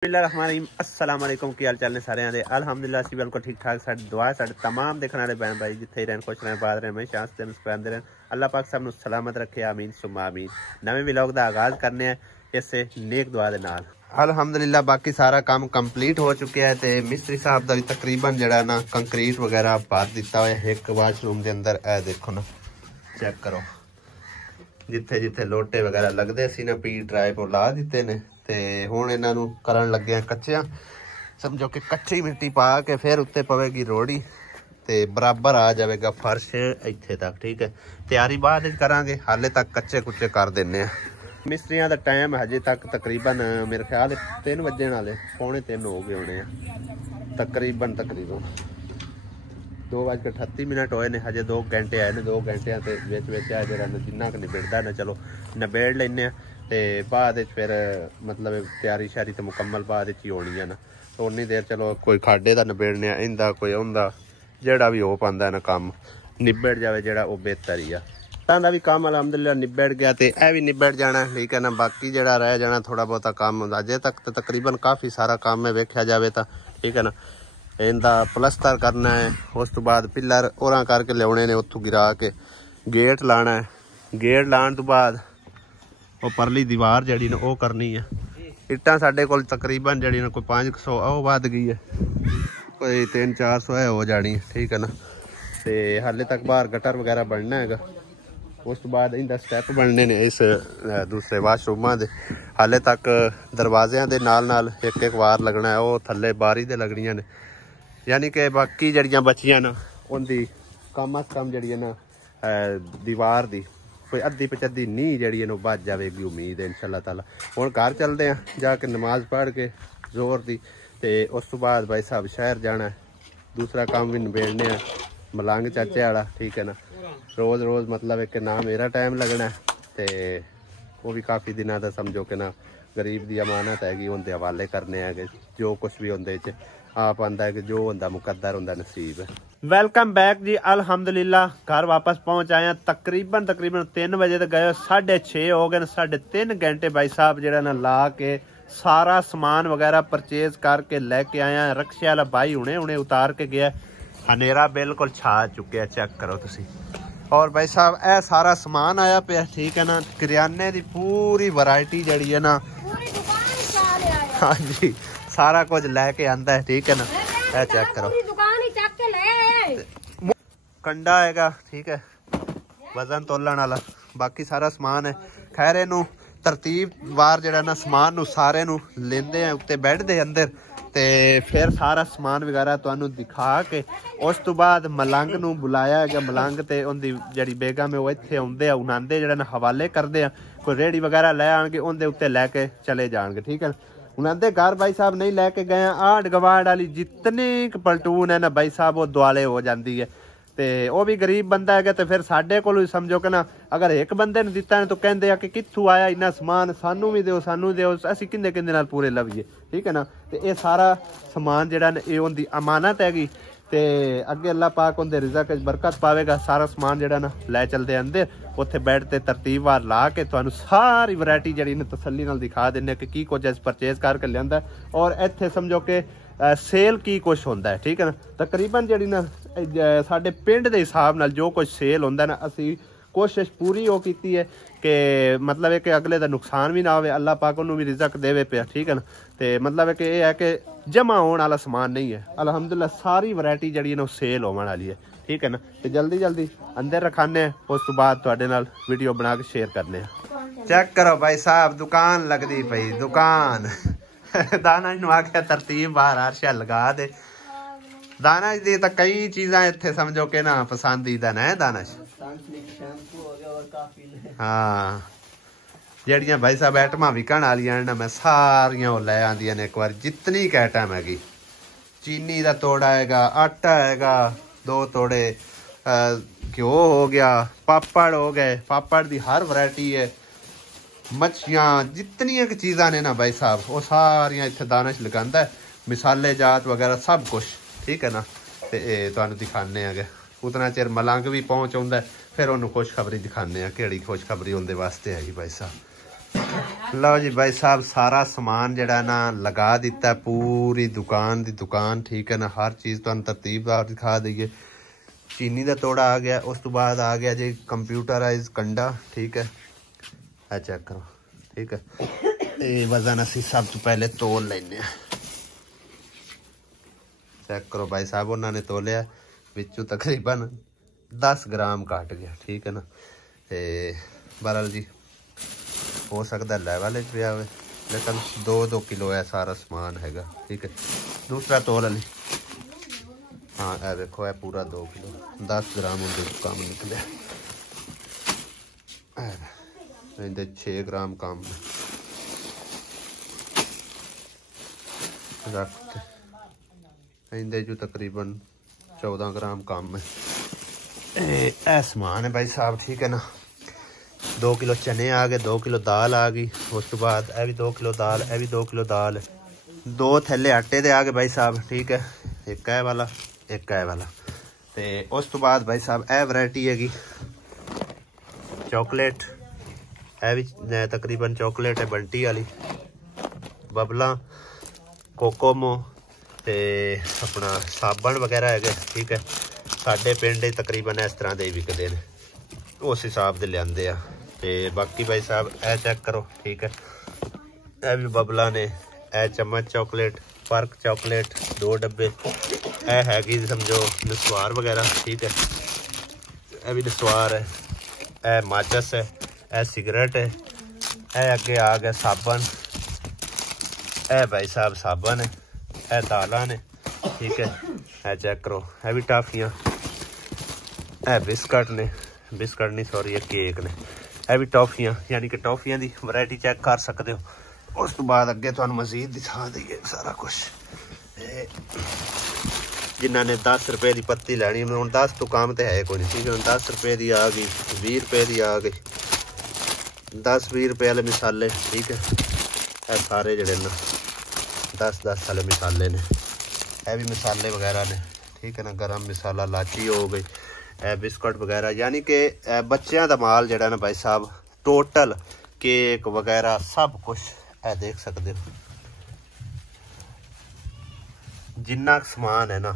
अस्सलाम वालेकुम की हाल चाल ने सारे दे अल्हम्दुलिल्लाह असी बिल्कुल ठीक ठाक। साडी दुआ साडे तमाम देखने वाले बहन भाई जिथे रहन खुश रहन बाद रहन हमेशा हंसते मुस्कुराते रहन। अल्लाह पाक सब नूं सलामत रखे आमीन सुम्मा आमीन। नवे व्लॉग दा आगाज करने हैं इस नेक दुआ दे नाल। अल्हम्दुलिल्लाह बाकी सारा काम कंप्लीट हो चुका है ते मिस्त्री साहब दा भी तकरीबन जड़ा ना कंक्रीट वगैरह भर दिता होया है। एक वाशरूम दे अंदर ए देखो ना चेक करो जिथे जिथे लोटे वगैरह लगते सी ना पी ट्राइप वो ला दिते ने ते हुण इन्हां नूं करन लगे कच्चियां। समझो कि कच्ची मिट्टी पा के फिर उत्ते पवेगी रोड़ी ते बराबर आ जाएगा फर्श इत्थे तक। ठीक है तैयारी बाद करांगे, हाले तक कच्चे कुच्चे कर देने। मिस्त्रियां दा टाइम हजे तक तकरीबन मेरे ख्याल 3 बजन वाले, पौने 3 हो गए होने तकरीबन 2:38 होए ने। हजे 2 घंटे आए ने, 2 घंटिया के विच आ जरा जिन्ना क निबेड़दा ना चलो निबेड़ लेने ते बाद फिर मतलब तैयारी श्यारी तो मुकम्मल बाद ही होनी है ना। तो उन्नी देर चलो कोई खाडे का निबेड़ने इंदा कोई उंदा जेड़ा भी हो पांदा ना काम निबेड़ जाए जेड़ा वो बेहतर ही आ। भी काम अलहमदुलिल्लाह निबेड़ गया ते ए भी निबेड़ जाना ठीक है ना। बाकी जेड़ा रह जाना थोड़ा बहुता काम अजे तक तो तकरीबन काफ़ी सारा काम है वेख्या जाए तो ठीक है ना। इनका प्लस्तर करना है, उस तो बाद पिलर और करके लियाने ने उत्थों गिरा के गेट लाना है। गेट लाने तो बाद वो परली दीवार जड़ी ने वो करनी है। इट्टां साडे कोल तकरीबन जड़ी ने कोई 500 वो वध गई है, कोई 300-400 है हो जानी ठीक है ना। ते हाले तक बाहर गटर वगैरह बनना है। उस तो बाद इनका स्टैप बनने ने इस दूसरे वाशरूमां दे। हाले तक दरवाज़ियां दे नाल एक वार लगना है, वो थल्ले बारी दे लगनियां ने। यानी कि बाकी जड़ियां बचियां ना उनकी कम अज कम जड़ी ना दीवार दी कोई अद्धी पचद्धी नींह जड़ी है बच जाएगी उम्मीद है इंशाअल्लाह ताला। हुण घर चलते हैं जाके नमाज पढ़ के जोर दी ते उस तो बाद भाई साहब शहर जाना है। दूसरा काम भी निबेड़ने हैं मलंग चाचे वाला ठीक है ना। रोज़ रोज़ मतलब एक ना मेरा टाइम लगना है ते वो भी काफ़ी दिनों का समझो कि ना गरीब की अमानत हैगी उनके हवाले करने है। जो कुछ भी उनके आप आंदा है कि जो होंदा मुकद्दर होंदा नसीब है। वेलकम बैक जी अल्हम्दुलिल्लाह घर वापस पहुंच आए। तकरीबन 3 बजे तक गए, 6:30 हो गए। 3.5 घंटे भाई साहब जेड़ा ना ला के सारा समान वगैरह परचेज करके लेके आया। रक्शे वाला भाई हुणे उतार के गया। हनेरा बिल्कुल छा चुके चेक करो तुसी। और भाई साहब ए सारा समान आया पे ठीक है ना। करियाने की पूरी वैरायटी जड़ी है ना, हाँ जी सारा कुछ लैके आंदा है ठीक है ना। ए चेक करो कंडा आएगा ठीक है वजन तोलन वाला, बाकी सारा समान है। खैर इनू तरतीब वार जड़ा ना समान नू सारे नू लेंदे हैं उत्ते बेड दे अंदर ते फिर सारा समान वगैरह तुहानू दिखा के उस तो बाद मलंग नू बुलाया गया। मलंग ते उनदी जड़ी बेगम है वो इत्थे आउंदे आ उनांदे जड़ा ना हवाले करदे आ। कोई रेहड़ी वगैरह लै आणगे उनदे उत्ते लैके चले जाणगे ठीक है। उनांदे घर भाई साहब नहीं लैके गए आड़ गवाड़ वाली जितनी पलटून है ना भाई साहब वो दुआले हो जाती है। ते वो भी गरीब बंदा है तो फिर साडे कोल समझो कि ना अगर एक बंदे ने दिता है तो कहते हैं कि कित्थों आया इन्ना समान सानू भी दिओ सानू दिओ असीं किंदे किंदे नाल पूरे लवीए ठीक है ना। तो ये सारा समान जिहड़ा ये उनकी अमानत हैगी ते अगे अल्लाह पाक उनके रिज़क च बरकत पावेगा। सारा समान जिहड़ा ना लै चलते अंदर उत्थे बैठ ते तरतीब वार ला के तुहानू सारी वैरायटी जिहड़ी ने तसल्ली नाल दिखा दिंदे कि की कुछ परचेज करके लियांदा और इत्थे समझो कि सेल की कुछ होंदा है ठीक है ना। तकरीबन जी ना साडे पिंड के हिसाब नाल जो कुछ सेल होंदा ना असी कोशिश पूरी वो की है कि मतलब है कि अगले का नुकसान भी ना हो, अल्लाह पाक उन्होंने भी रिजक देवे पे ठीक है ना। तो मतलब है कि यह है कि जमा होने वाला समान नहीं है। अल्हम्दुलिल्लाह सारी वैरायटी जी ना सेल होने वाली है ठीक है ना। तो जल्दी जल्दी अंदर रखाने उस तो बाद तुहाडे नाल वीडियो बना के शेयर करने। चेक करो भाई साहब दुकान लगती पई दुकान दाना नू आख्या तरतीब बाहर आरशा लगा दे। दाना दी तो कई चीज़ा इत्थे समझो कि ना पसंदीदा है दानश। हाँ जड़ियाँ भाई साहब आइटम विकन वालियां ना मैं सारिया लै आंदियां ने एक बार जितनी क आइटम हैगी। चीनी का तोड़ा हैगा, आटा हैगा 2 तोड़े, घ्यो हो गया, पापड़ हो गए, पापड़ की हर वैरायटी है, मच्छियाँ जितनी चीज़ा ने ना भाई साहब वो सारिया इत्थे दानश लगांदा है। मिसाले जात वगैरह सब कुछ ठीक है ना। तो तुहानू दिखाने हैं उतना चिर मलंग भी पहुँच आउंदा फिर उन्होंने खुशखबरी दिखाने कि खुशखबरी उनके वास्ते हैगी भाई साहब। लो जी भाई साहब सारा समान जड़ा ना लगा दिता पूरी दुकान दी दुकान ठीक है ना। हर चीज़ तो तरतीबदार दिखा दईए। चीनी का तोड़ा आ गया। उस तो बाद आ गया जी कंप्यूटराइज कंडा ठीक है। चेक करो ठीक है। ये वजन असी सब तो पहले तोल लेने। चेक करो भाई साहब उन्होंने तोलिया विचों तकरीबन 10 ग्राम काट गया ठीक है ना। ते बहरहाल जी हो सकता लेवल पे आवे लेकिन 2-2 किलो है सारा समान हैगा ठीक है। दूसरा तोल अली हाँ ए देखो है पूरा 2 किलो 10 ग्राम उनके कम निकले। 6 ग्राम कम रखते इंदे जो तकरीबन 14 ग्राम कम है। समान है भाई साहब ठीक है ना। 2 किलो चने आ गए 2 किलो दाल आ गई। उस तो बाद यह भी 2 किलो दाल यह भी 2 किलो दाल 2 थैले आटे दे आ गए भाई साहब ठीक है। एक है वाला एक है वाला। तो उस तो बाद भाई साहब यह वैरायटी हैगी चॉकलेट यह भी तकरीबन चॉकलेट है बंटी वाली बबला कोकोमो ते अपना साबन वगैरह है ठीक है। साडे पिंड तकरीबन इस तरह के ही विकते हैं उस हिसाब से लियाते आ। ते बाकी भाई साहब ए चेक करो ठीक है। यह भी बबला ने ए चम्मच चॉकलेट पर्क चॉकलेट 2 डब्बे ए हैगी समझो नसवार वगैरह ठीक है। यह भी नसवार है। ए माचस है ए सिगरेट है। ए अगे आ गया साबन ए भाई साहब साबन है। ए दाला ने ठीक है। ए चेक करो ए भी टाफियाँ ए बिस्कट ने बिस्कट नहीं सॉरी ये केक ने ए भी टॉफियाँ यानी कि टॉफियाँ की वैरायटी चेक कर सकते हो। उस तो बाद अगे तो मजीद दिखा दईए सारा कुछ। जिन्होंने 10 रुपए की पत्ती लैनी हूँ 10 तो काम तो है कोई नहीं ठीक है। 10 रुपए की आ गई 20 रुपए की आ गई 10-20 रुपए वाले मिसाले ठीक है। ये सारे जड़े ना 10-10 वाले मिसाले ने यह भी मिसाले वगैरह ने ठीक है ना। गरम मसाला लाची हो गई बिस्कुट वगैरह यानी कि बच्चों का माल जड़ा ना भाई साहब टोटल केक वगैरह सब कुछ ए देख सकते हो। जिन्ना समान है ना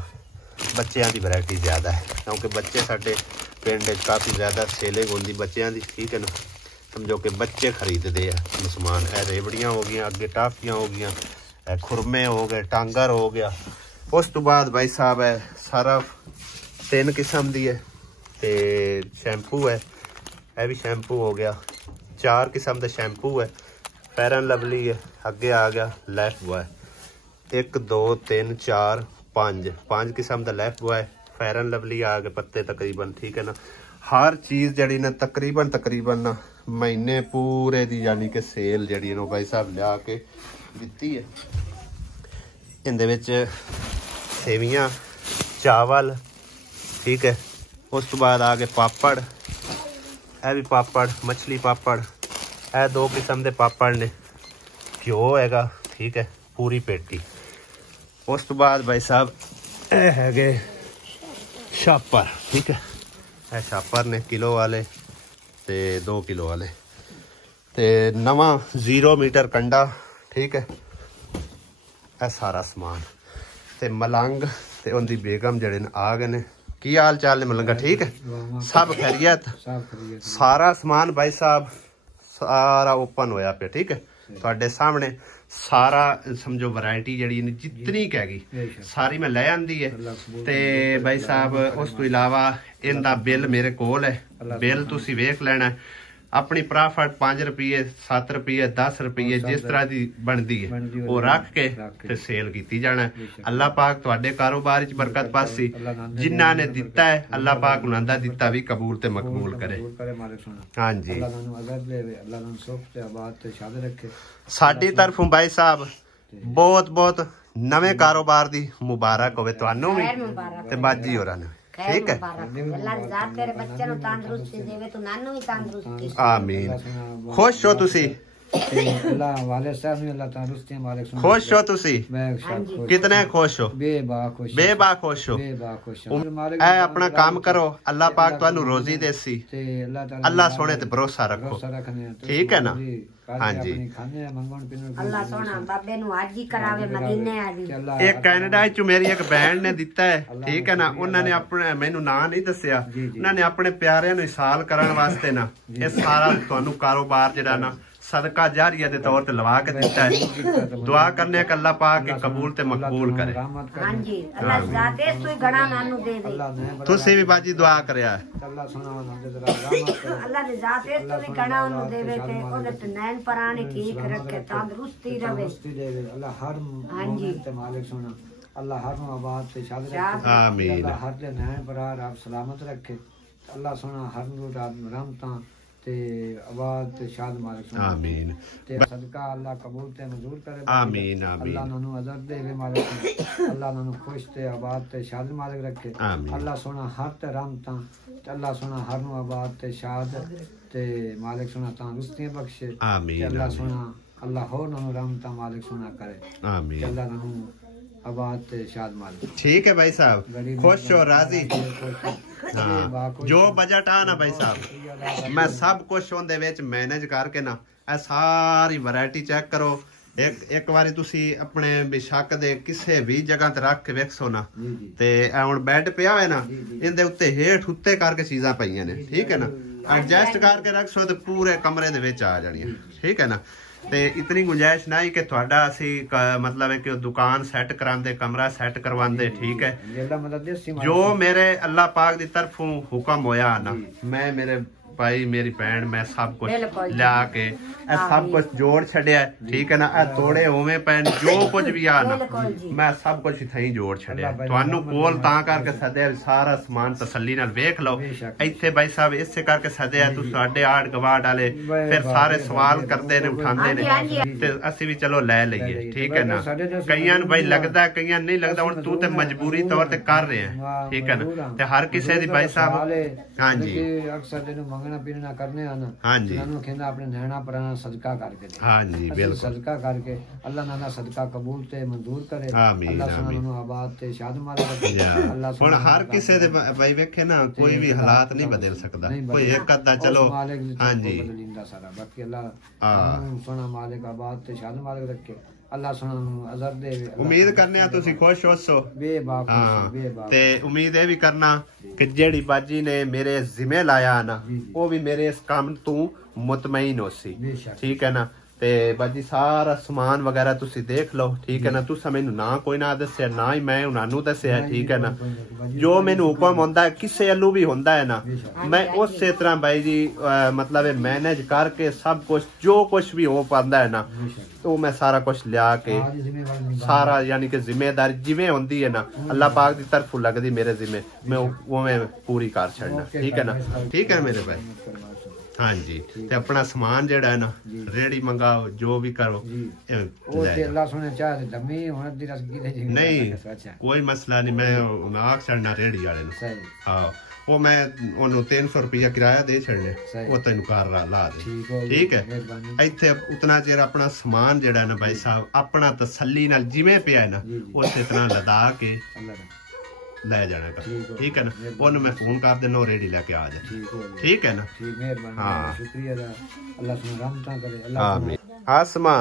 बच्चों की वैरायटी ज़्यादा है क्योंकि बच्चे साडे पिंड काफ़ी ज़्यादा सेलिंग होती बच्चों की ठीक है ना। समझो कि बच्चे खरीदते हैं समान है। रेवड़ियाँ हो गई अगे टाफियाँ हो गई खुरमे हो गए टांगर हो गया। उस तो बाद भाई साहब है सरफ 3 किस्म की है। तो शैम्पू है यह भी शैम्पू हो गया 4 किस्म का शैम्पू है। फेरन लवली है अगे आ गया लाइफ बॉय 1 2 3 4 5 किस्म का लाइफ बॉय फेरन लवली आ गए पत्ते तकरीबन ठीक है ना। हर चीज़ जड़ी ना तकरीबन ना महीने पूरे दी यानी कि सेल जड़ी ना भाई साहब लिया के दिती है। इहदे विच सेवियां चावल ठीक है। उस तो बाद आ गए पापड़ यह भी पापड़ मछली पापड़ यह 2 किस्म के पापड़ ने घ्यो हैगा ठीक है पूरी पेटी। उस तो बाद भाई साहब यह है छापर ठीक है। यह छापर ने किलो वाले ते 2 किलो वाले ते नवा 0 मीटर कंडा ठीक है। यह सारा समान ते मलंग ते उनकी बेगम जड़े ने आ गए ने। की हाल चाल ने मलंगा ठीक है सब खैरियत सारा समान भाई साहब सारा ओपन होया पे ठीक है। तुहाडे सामने सारा समझो वैरायटी जड़ी जितनी कहगी सारी मैं ले आंदी है। ते भाई साहब उस तो इलावा इनका बिल मेरे कोल है। बिल तुसी वेख लेना है अपनी प्रॉफिट 5 रुपये 7 रुपये 10 रुपये जिस तरह की बनती है वो रख के ते सेल की जाना है। अल्लाह पाक तुहाडे कारोबार च बरकत पासी जिन्ना ने दिता है अल्लाह पाक उन्हां दा दिता भी कबूल ते मकबूल करे। हाँ जी साडी तरफों भाई साहब बहुत बहुत नवे कारोबार दी मुबारक होवे तुहानू भी ते बाजी होरां नू ठीक है। आमीन खुश हो तुसी अल्लाह वाले साहब ने अल्लाह तंदुरुस्ती मालिक सुन खुश हो तुसी कितने खुश हो बेबा खुश खुश हो खुश ए अपना काम करो अल्लाह पाक तुहानू रोजी देसी अल्लाह सोने ते भरोसा रखो ठीक है ना हाँ जी अल्लाह सोना बाबे नु आज ही करावे मदीने आली एक कनाडा च मेरी एक बहन ने दिता है ठीक है ना उन्होंने अपने मैनू ना नहीं दसिया उन्होंने अपने प्यारे नु इसाल करन वास्ते ना ये सारा तुहानू कारोबार जेड़ा ना सदका जारिया दे तौर ते लवा के दिता है दुआ करने का अल्लाह पाक के कबूल ते मकबूल करे हां जी अल्लाह जाते तू घड़ा नानू दे दे तुसी भी बाजी दुआ करया अल्लाह सुना अल्लाह ने जाते तू घड़ा नु देवे ते ओदे ते नैन पराने ठीक रखे तंदुरुस्ती रवे अल्लाह हर हां जी ते मालिक सुना अल्लाह हर नु आबाद ते शाद रखे आमीन अल्लाह हर दे नैन परार आप सलामत रखे अल्लाह सुना हर नु रहमतां ते आबाद ते शाद मालिक सुना आमीन ते सदका अल्लाह कबूल ते मंजूर करे आमीन आमीन अल्लाह नानू अजर देवे मालिक अल्लाह नानू खुश ते आबाद ते शाद मालिक रखे अल्लाह सोना हर ते रहमतां ते अल्लाह सोना हर नु आबाद ते शाद ते मालिक सोना तंदुरुस्ती बख्शे आमीन अल्लाह सोना अल्लाह हो नानू रहमतां मालिक सोना करे आमीन अल्लाह नानू आबाद ते शाद मालिक ठीक है भाई साहब खुश हो राजी हाँ जो बजट आ ना भाई साहब मैं सब कुछ उहदे विच मैनेज करके ना ए सारी वैरायटी चेक करो एक बारी तुसी अपने बेशक दे किसी भी जगह ते रख के वेखो ना ते हुण बेड पिया होए ना इहदे उत्ते हेठ उत्ते करके चीज़ां पईयां ने ठीक है ना एडजस्ट करके रखो तो पूरे कमरे दे विच आ जाणियां ठीक है ना ते इतनी गुंजाइश नहीं कि थोड़ा असी मतलब है कि दुकान सेट करांदे कमरा सेट करवांदे ठीक है जो मेरे अल्लाह पाक दी तरफों हुक्म होया ना मैं मेरे भाई मेरी भैन मैं सब कुछ लिया के सब कुछ जोड़ छड़िया ठीक है ना तोड़े होवे पैन जो कुछ भी आ ना मैं सब कुछ इथे जोड़ छड़िया तुहानू कोल तां करके सदे सारा समान तसल्ली नाल वेख लो इथे भाई साहब इसे करके सदे तू साडे आड़ गवाड़ वाले फिर सारे सवाल करते ने उठांदे ने ते असि भी चलो ले लईए ठीक है ना कईयां भाई लगदा कईयां नहीं लगदा हुण तू ते मजबूरी तौर ते कर रहे हैं ठीक है ना ते हर किसी दी भाई साहब हां जी अक्सर दिन मंगना पीना करने आना हां जी उन्होंने कहना अपने नैना पराना सदका करके हां जी बिल्कुल सदका करके अल्लाह नाना सदका कबूल ते मंजूर करे आमीन अल्लाह सुना आबाद ते शाद मारे अल्लाह हुण हर किसी दे भाई वेखे ना कोई भी हालात नहीं बदल सकदा कोई एक अद्धा चलो हां जी बदलिंदा सारा बाकी अल्लाह सुना मालिक आबाद ते शाद मालिक रखे अल्लाह सुना अजर दे उम्मीद करने आ तुसी खुश होसो बेबाक ते उम्मीद है भी करना कि जेड़ी बाजी ने मेरे जिम्मे लाया ना वो भी मेरे इस काम तू मुतमईन होसी ठीक है ना ते बाजी सारा सामान वगैरह तुसी देख लो ठीक है ना तुसा मैनू ना कोई ना दस्या ना ही मैं उन्होंने दस्या ठीक है ना जो मैनू हुक्म होंदा है किसे अल्लू भी होंदा है ना मैं उस तरह भाई जी मतलब मैनेज करके सब कुछ जो कुछ भी हो पाता है ना तो मैं सारा कुछ लिया के सारा यानी कि जिम्मेदारी जिवें होंदी है ना अल्लाह पाक की तरफ लगदी मेरे जिम्मे मैं वो मैं पूरी कर छड़ना ठीक है मेरे भाई हाँ जी ते अपना सामान जेड़ा है ना रेडी मंगाओ जो भी करो नहीं कोई मसला नहीं मैं आख छड़ना रेडी वाले हाँ वो मैं उन्होंने 300 रुपया किराया दे छड़ने वो तेन घर ला दे ठीक है इत्थे उतना चेर अपना सामान जेड़ा है ना भाई साहब अपना तसल्ली नाल जिवें पिया है ना उस तरह लदा के ले जाना कर ठीक है ना उन्हें मैं फोन कर देना रेडी लेके आ जाए ठीक है ना हाँ आसमा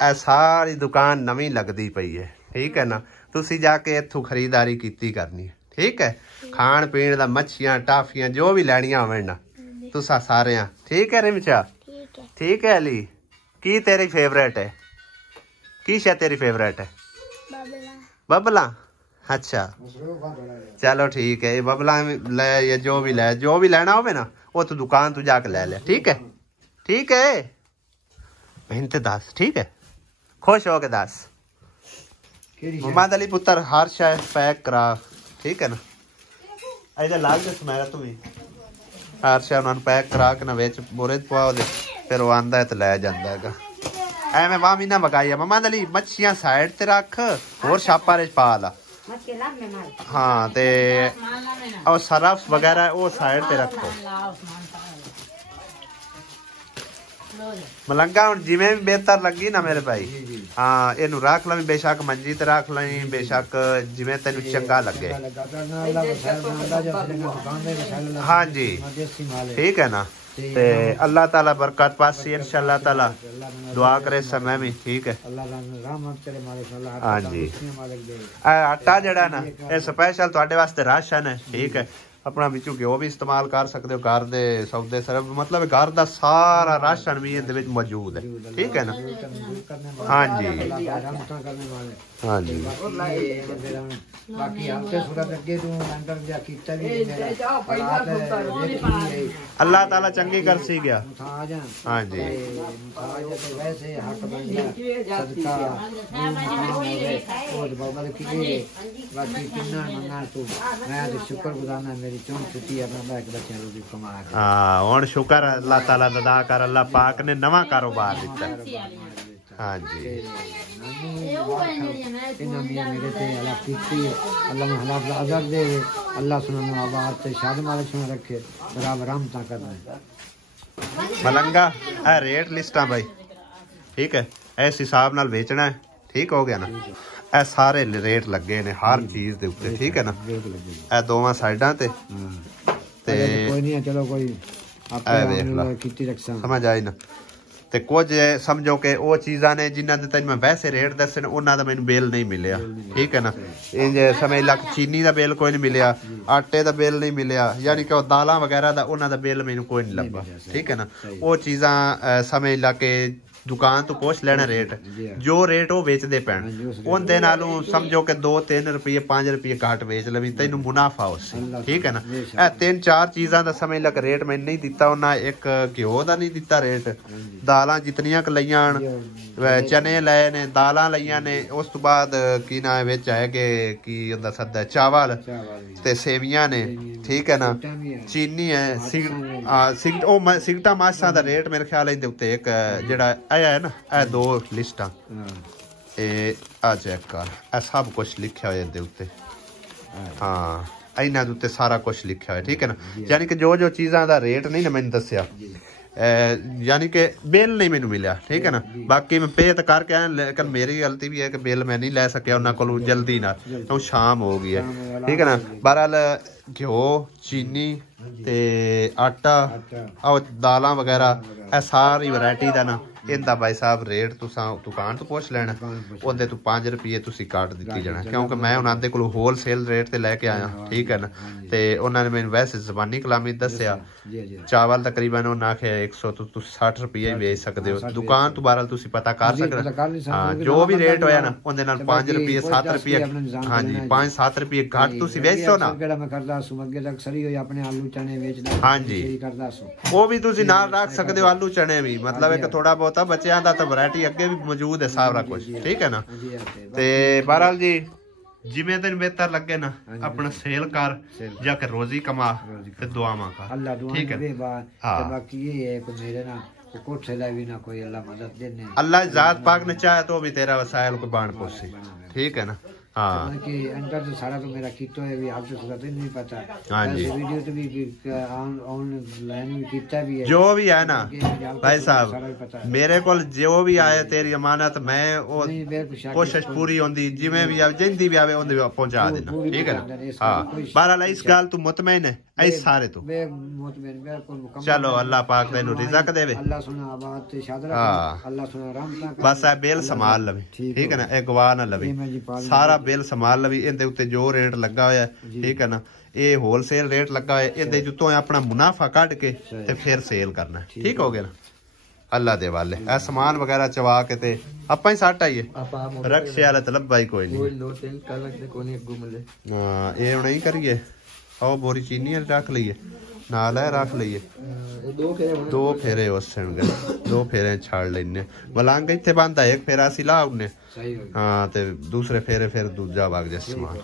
ए सारी दुकान नवी लगती पई है ठीक है ना तुसी जाके इथों खरीदारी कीती करनी है ठीक है खान पीन दा मच्छियां टाफियां जो भी लैनियां होवे ना तुसा सारे ठीक है रिमचा ठीक है अली की तेरी फेवरेट है की शे तेरी फेवरेट है बबला अच्छा चलो ठीक है ये बबला ले या जो भी लेना हो ना वो तो दुकान तू जाके ले ले ठीक है मेहनत दस ठीक है खुश हो के दस मोहम्मद अली पुत्र हर शायद पैक करा ठीक है ना इधर लाग दे मेरा तू भी हर शायद उन्होंने पैक करा के ना बेच बोरे पवा दे फिर वो आंदा है तो ले जाता है एवं वाह भी ना मगाई है मोहम्मद अली मच्छियां साइड ते रख और छापा रे पा ला हाँ ते और सरफ वगैरह वो साइड पे रखो ਮਲੰਗਾ ਹੁਣ ਜਿਵੇਂ ਵੀ ਬਿਹਤਰ ਲੱਗੀ ਨਾ ਮੇਰੇ ਭਾਈ, ਹਾਂ ਇਹਨੂੰ ਰੱਖ ਲਵੀਂ ਬੇਸ਼ੱਕ ਮੰਜੀ ਤੇ ਰੱਖ ਲਵੀਂ, ਬੇਸ਼ੱਕ ਜਿਵੇਂ ਤੈਨੂੰ ਚੰਗਾ ਲੱਗੇ। ਹਾਂਜੀ ठीक है ना। ते अल्लाह ताला बरकत पासी इंशाअल्लाह ताला, दुआ करे समय में। ठीक है हाँ जी। आटा जड़ा ना ये स्पेशल तुहाडे वास्ते राशन है। ठीक है अपना बिचू घ्यो भी इस्तेमाल कर सकते हो, घर दे सौदे सरब मतलब घर दा सारा राशन भी इहदे विच मौजूद है। ठीक है ना हाँ जी हाँ जी। अल्लाह ताला चंगी कर सी गया हाँ जी। हाँ हुण शुक्र अल्लाह ताला दा अदा कर, अल्लाह पाक ने नवा कारोबार दिता हाँ जी। मलंगा ए रेट लिस्टा भाई। ठीक है इस हिसाब नाल बेचना है। ठीक हो गया ना। ए सारे रेट लगे ने हर चीज दे उत्ते। ठीक है ना ए दोवां साइडां ते कोई नहीं चलो कोई समझ आई ना। ते कुछ समझो कि वो चीज़ां ने जिन्हां दे तैनूं मैं वैसे रेट दस्से ने उन्हां दा मैनूं बिल नहीं मिलिया। ठीक है ना इंज समझ लग चीनी दा बिल कोई नहीं मिलिया, आटे दा बिल नहीं मिलिया, यानी कि दालां वगैरह दा उन्हां दा बिल मैनूं कोई नहीं लब्भा। ठीक है ना वो चीज़ां समझ ला के दुकान तो पुछ लेना रेट, जो रेट वो बेचते पैन उनके नालों समझो कि 2-3 रुपये 5 रुपये घट बेच लवी तेन मुनाफा उससे। ठीक है ना ए 3-4 चीज़ों का समझ लग रेट मैंने नहीं दिता उन्हें, एक घ्यो का नहीं दिता रेट, दालां जितनियां लईयां चने लए ने, दालां लईयां ने, उस तो बाद की ना विच है कि उहदा सद्दा चावल ते सेवियां ने। ठीक है ना चीनी है सिगटा मासा दा रेट मेरे ख्याल इहदे उत्ते एक जेड़ा है ना ए 2 लिस्टां आ चेक कर ए सब कुछ लिखा हुआ इहदे उत्ते। हाँ इन्हां दे उत्ते सारा कुछ लिखा हुआ। ठीक है ना यानी कि जो जो चीज़ां दा रेट नहीं ना मैंने दस्सिया यानी कि बिल नहीं मैनू मिला। ठीक है ना बाकी मैं पे तो करके आया लेकिन मेरी गलती भी है कि बिल मैं नहीं लै सकिया उन्होंने को जल्दी ना क्यों शाम हो गई है। ठीक है ना बहरहाल घ्यो चीनी ते आटा और दालां वगैरह ए सारी वैरायटी का ना इनका भाई साहब रेट तुसा दुकान तो पुछ लेना उहदे तो 5 रुपये तुसी काट दित्ती जाना क्योंकि मैं उन्होंने को होलसेल रेट ते लैके आया। ठीक है ना ते उन्होंने मैंने वैसे जबानी कलामी दस्सिया चावल तकरीबन उन्हें आखे 100 तो 60 रुपये ही बेच सकते हो, दुकान तो बहरहाल तुसी पता कर सकते। हाँ जो भी रेट होया ना उहदे नाल 5 रुपये 7 रुपये हाँ जी 5-7 रुपये घट तुसी बेचो ना। हाँ जी वो भी तुसी नाल रख सकते हो आलू चने भी मतलब एक थोड़ा बहुत बच्चों का तो वैरायटी अगे भी मौजूद है सारा कुछ। ठीक है ना ते बहरहाल जी जिमें तेन बेहतर लगे ना अपना सेल कर जाके रोजी कमा ते दुआवां कर। ठीक है अल्लाह जात पाक ने चाहे तो भी तेरा वसायल को बाण पोसे। ठीक है ना हाँ अंदर तो सारा तो मेरा कितो है भी आपसे तो नहीं पता। हाँ जी वीडियो तो भी ऑनलाइन भी कितना भी है जो भी है ना भाई साहब मेरे को जो भी आए तेरी अमानत मैं कोशिश पूरी होंदी जिवें भी आवे जिंदी भी आवे उन्हें पहुंचा देना। ठीक है ना हाँ बहरहाल इस गल तू मुतमईन है इस सारे तो चलो अल्लाह पाक तेनू रिज़्क देवे बस है बिल संभाल लवे। ठीक है ना एक गवाह ना लवे सारा बिल संभाल लवी इहदे उत्ते जो रेट लगा होया। ठीक है ना ये होलसेल रेट लगा है इहदे जुतों अपना मुनाफा कट के ते फिर सेल करना। ठीक हो गया ना अल्लाह दे वाले ए सामान वगैरह चवा के ते आपां ही सट आइए रक्शे वाला तो लब्भा ही कोई नहीं। हां ये हुण ही करिए आओ बोरी चीनी रख लीए नाल है रख लीए 2 फेरे उस गए 2 फेरे छाड़ लेने मलंग इत्थे बंदा एक फेरा असीं ला उन्ने हाँ ते दूसरे फेरे फिर दूजा वग जा समान।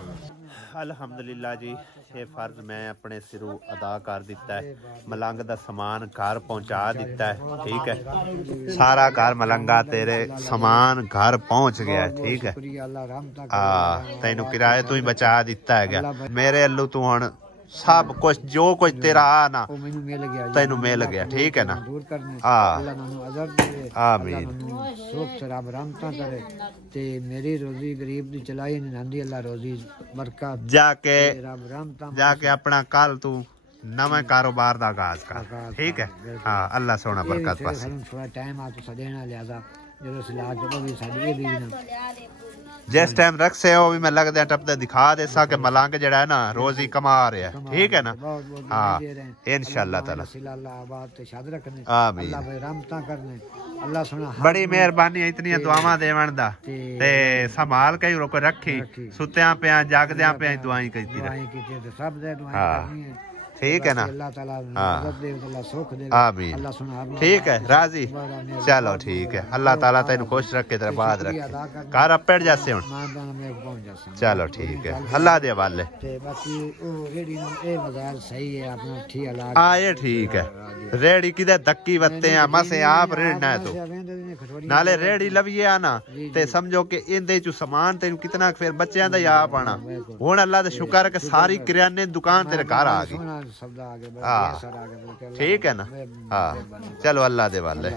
अल्हम्दुलिल्लाह जी ये फर्ज मैं अपने सिरों अदा कर दिता है मलंग दा सामान घर पहुंचा दिता है। ठीक है सारा घर मलंगा तेरे सामान घर पहुंच गया। ठीक है हाँ तेनू किराए तो ही बचा दिता है मेरे अल्लू तू हुण सब कुछ जो कुछ तेरा आ ना वो मैनू मिल गया तेनू मिल गया ठीक है ना दूर करने हाँ अल्लाह नानू अजर दे आमीन सुख शराब रहमता करे ते मेरी रोजी गरीब दी चलाई नहीं आंदी अल्लाह रोजी बरकत जाके रब रहमता जाके अपना कल तू नवे कारोबार दा आगाज कर ठीक है हाँ अल्लाह सोना बरकत पासे थोड़ा टाइम आ तो सदेना लिहाजा जो सिला के भी साडी ये भी ना जिस टाइम रख से वो भी मैं लगदे टपदे दिखा दे सा के मलंग जेड़ा है ना रोज ही कमा रहा है ठीक है ना हाँ इंशाअल्लाह ताला अल्लाह आबाद ते शाद रखने आमीन अल्लाह भाई रहमता करने अल्लाह सुना बड़ी मेहरबानी इतनी दुआवां देवन दा ते संभाल के रोक रखी सुत्या पे जागदे पे दुआई कीती दुआई कीती ते सब दे दुआई करनी है ठीक है ना अल्लाह ताला मदद दे अल्लाह सुख दे आमीन अल्लाह सुना ठीक है राजी चलो ठीक है अल्लाह ताला तेन खुश रखे तेरे बाद रखे घर अपड़ जासे हुन चलो ठीक है अल्लाह दे हवाले ते बाकी ओ रेडी ए बाजार सही है अपना ठीक हालात हां ये ठीक है रेडी किदे धक्की वत्ते हैं मसे आप रेड़ना है तो नाले रेडी लविए आना ते समझो कि इंदे चु सामान तेन कितना फिर बच्चों दा ही आप आना हुन अल्लाह दा शुक्र है कि सारी किराने दुकान तेरे घर आ गई सबदा आगे हाँ ठीक है ना हाँ चलो अल्लाह दे वाले